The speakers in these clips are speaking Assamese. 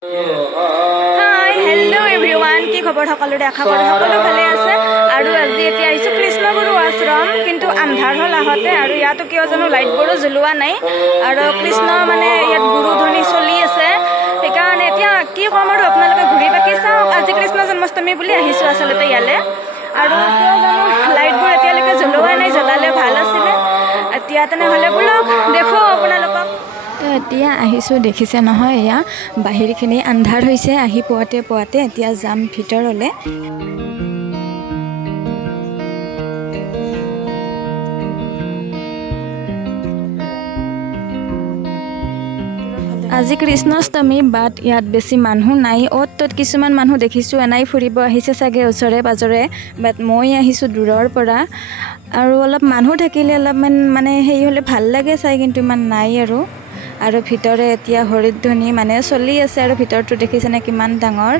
Hi, hello everyone. কি খবৰ সকলোৰে আশা কৰোঁ সকলো ভালে আছে আৰু আজি এতিয়া আহিছো কৃষ্ণগুৰু আশ্ৰম কিন্তু আন্ধাৰ হল আহতে আৰু ইয়াতো কিয় জানো লাইট বোৰো জ্বলোৱা নাই আৰু কৃষ্ণ মানে ইয়াত গুৰু ধ্বনি চলি আছে সেইকাৰণে এতিয়া কি কম আৰু আপোনালোকে ঘূৰি বাকি চাওক আজি কৃষ্ণ জন্মাষ্টমী বুলি আহিছো আসলতে ইয়ালে আৰু কিয় জানো লাইট বোৰ এতিয়ালৈকে জ্বলোৱা নাই জ্বলালে ভাল আছিলে এতিয়া তেনেহ'লে বোলক দেখো আপোনালোকক এতিয়া আহিছোঁ দেখিছে নহয় এয়া বাহিৰখিনি আন্ধাৰ হৈছে আহি পোৱাতে এতিয়া যাম ভিতৰলৈ আজি কৃষ্ণাষ্টমী বাট ইয়াত বেছি মানুহ নাই তত কিছুমান মানুহ দেখিছোঁ এনাই ফুৰিব আহিছে চাগে ওচৰে পাজৰে বাট মই আহিছোঁ দূৰৰ পৰা আৰু অলপ মানুহ থাকিলে অলপমান মানে হেৰি হ'লে ভাল লাগে চাই কিন্তু ইমান নাই আৰু ভিতৰে এতিয়া হৰিধ্বনি মানে চলি আছে আৰু ভিতৰটো দেখিছেনে কিমান ডাঙৰ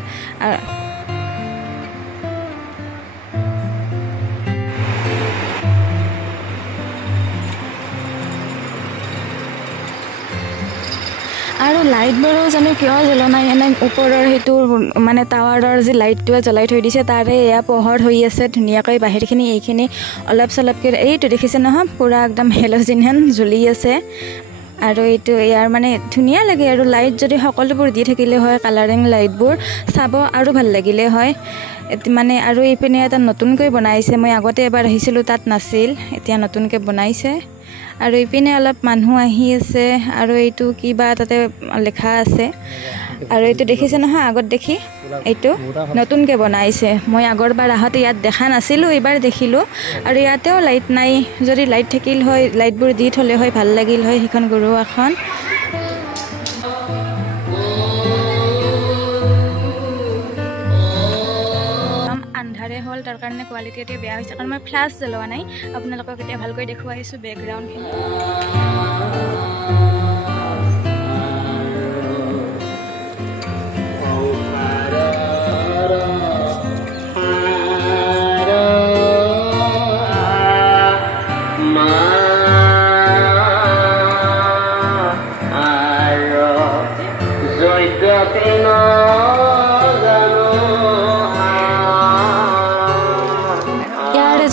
আৰু লাইটবোৰো জানো কিয় জ্বলা নাই এনে ওপৰৰ সেইটো মানে টাৱাৰৰ যে লাইটটোৱে জ্বলাই থৈ দিছে তাৰে এয়া পোহৰ হৈ আছে ধুনীয়াকৈ বাহিৰখিনি এইখিনি অলপ চলপকৈ এইটো দেখিছে নহয় পুৰা একদম হেল'জিনহেন জ্বলি আছে আৰু এইটো ইয়াৰ মানে ধুনীয়া লাগে আৰু লাইট যদি সকলোবোৰ দি থাকিলে হয় কালাৰিং লাইটবোৰ চাব আৰু ভাল লাগিলে হয় মানে আৰু এইপিনে এটা নতুনকৈ বনাইছে মই আগতে এবাৰ আহিছিলোঁ তাত নাছিল এতিয়া নতুনকৈ বনাইছে আৰু এইপিনে অলপ মানুহ আহি আছে আৰু এইটো কিবা তাতে লেখা আছে আৰু এইটো দেখিছে নহয় আগত দেখি এইটো নতুনকৈ বনাইছে মই আগৰবাৰ আহোঁতে ইয়াত দেখা নাছিলোঁ এইবাৰ দেখিলোঁ আৰু ইয়াতেও লাইট নাই যদি লাইট থাকিল হয় লাইটবোৰ দি থ'লে হয় ভাল লাগিল হয় সেইখন গুৰু আসন আন্ধাৰে হ'ল তাৰ কাৰণে কোৱালিটি এতিয়া বেয়া হৈছে কাৰণ মই ফ্লাছ জ্বলোৱা নাই আপোনালোকক এতিয়া ভালকৈ দেখুৱাইছোঁ বেকগ্ৰাউণ্ডখিনি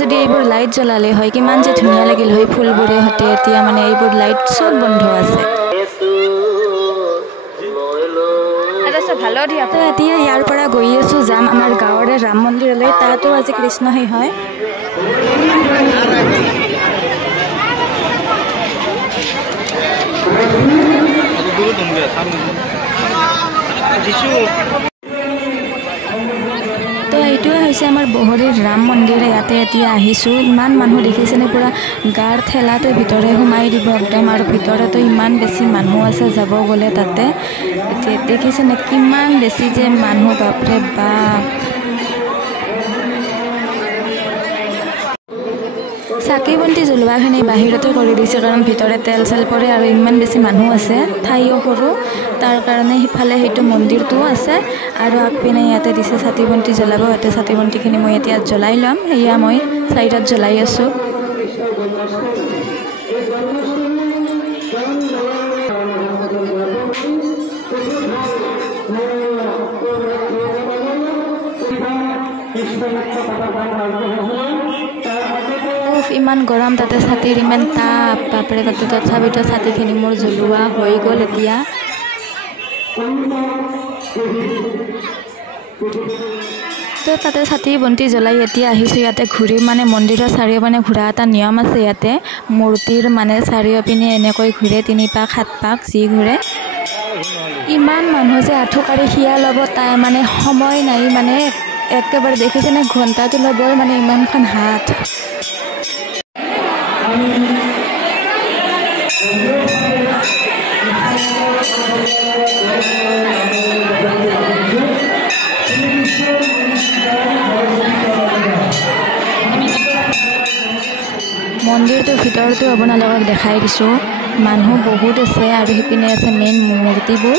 যদি এইবোৰ লাইট জ্বলালে হয় কিমান যে ধুনীয়া লাগিল হয় ফুলবোৰে সৈতে এতিয়া মানে এইবোৰ লাইট চব বন্ধ আছে এতিয়া ইয়াৰ পৰা গৈ আছোঁ যাম আমাৰ গাঁৱৰে ৰাম মন্দিৰলৈ তাতো আজি কৃষ্ণ সেই হয় তো এইটোৱে হৈছে আমাৰ বহৰীৰ ৰাম মন্দিৰ ইয়াতে এতিয়া আহিছোঁ ইমান মানুহ দেখিছেনে পুৰা গাৰ ঠেলাতে ভিতৰে সোমাই দিব একদম আৰু ভিতৰতো ইমান বেছি মানুহ আছে যাব গ'লে তাতে এতিয়া দেখিছেনে কিমান বেছি যে মানুহ বাপৰে বাপ চাকি বন্তি জ্বলোৱাখিনি বাহিৰতে কৰি দিছে কাৰণ ভিতৰে তেল চেল পৰে আৰু ইমান বেছি মানুহ আছে ঠাইও সৰু তাৰ কাৰণে সিফালে সেইটো মন্দিৰটোও আছে আৰু আগপিনে ইয়াতে দিছে চাকি বন্তি জ্বলাব ইয়াতে চাকি বন্তিখিনি মই এতিয়া জ্বলাই ল'ম এয়া মই চাইডত জ্বলাই আছোঁ ইমান গৰম তাতে ছাতিৰ ইমান তাপ বাপৰে তাতে তথাপিতো ছাতিখিনি মোৰ জ্বলোৱা হৈ গ'ল এতিয়া তো তাতে ছাতি বন্তি জ্বলাই এতিয়া আহিছোঁ ইয়াতে ঘূৰি মানে মন্দিৰৰ চাৰিওপিনে ঘূৰা এটা নিয়ম আছে ইয়াতে মূৰ্তিৰ মানে চাৰিওপিনে এনেকৈ ঘূৰে 3 পাক 7 পাক যি ঘূৰে ইমান মানুহ যে আঁঠুকাৰি সিয়া ল'ব তাই মানে সময় নাই মানে একেবাৰে দেখিছেনে ঘণ্টাটো ল'বই মানে ইমানখন হাত মন্দিৰটোৰ ভিতৰতো আপোনালোকক দেখাই দিছোঁ মানুহ বহুত আছে আৰু সিপিনে আছে মেইন মূৰ্তিবোৰ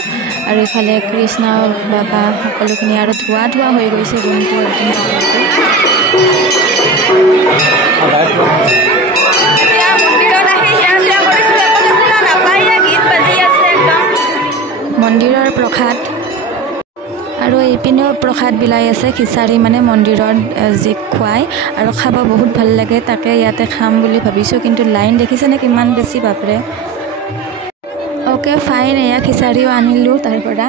আৰু ইফালে কৃষ্ণ বাবা সকলোখিনি আৰু ধোৱা হৈ গৈছে ৰুমটো মন্দিৰৰ প্ৰসাদ আৰু এইপিনেও প্ৰসাদ বিলাই আছে খিচাৰি মানে মন্দিৰত যি খুৱাই আৰু খাব বহুত ভাল লাগে তাকে ইয়াতে খাম বুলি ভাবিছোঁ কিন্তু লাইন দেখিছেনে কিমান বেছি বাপৰে অ'কে ফাইন এয়া খিচাৰিও আনিলোঁ তাৰ পৰা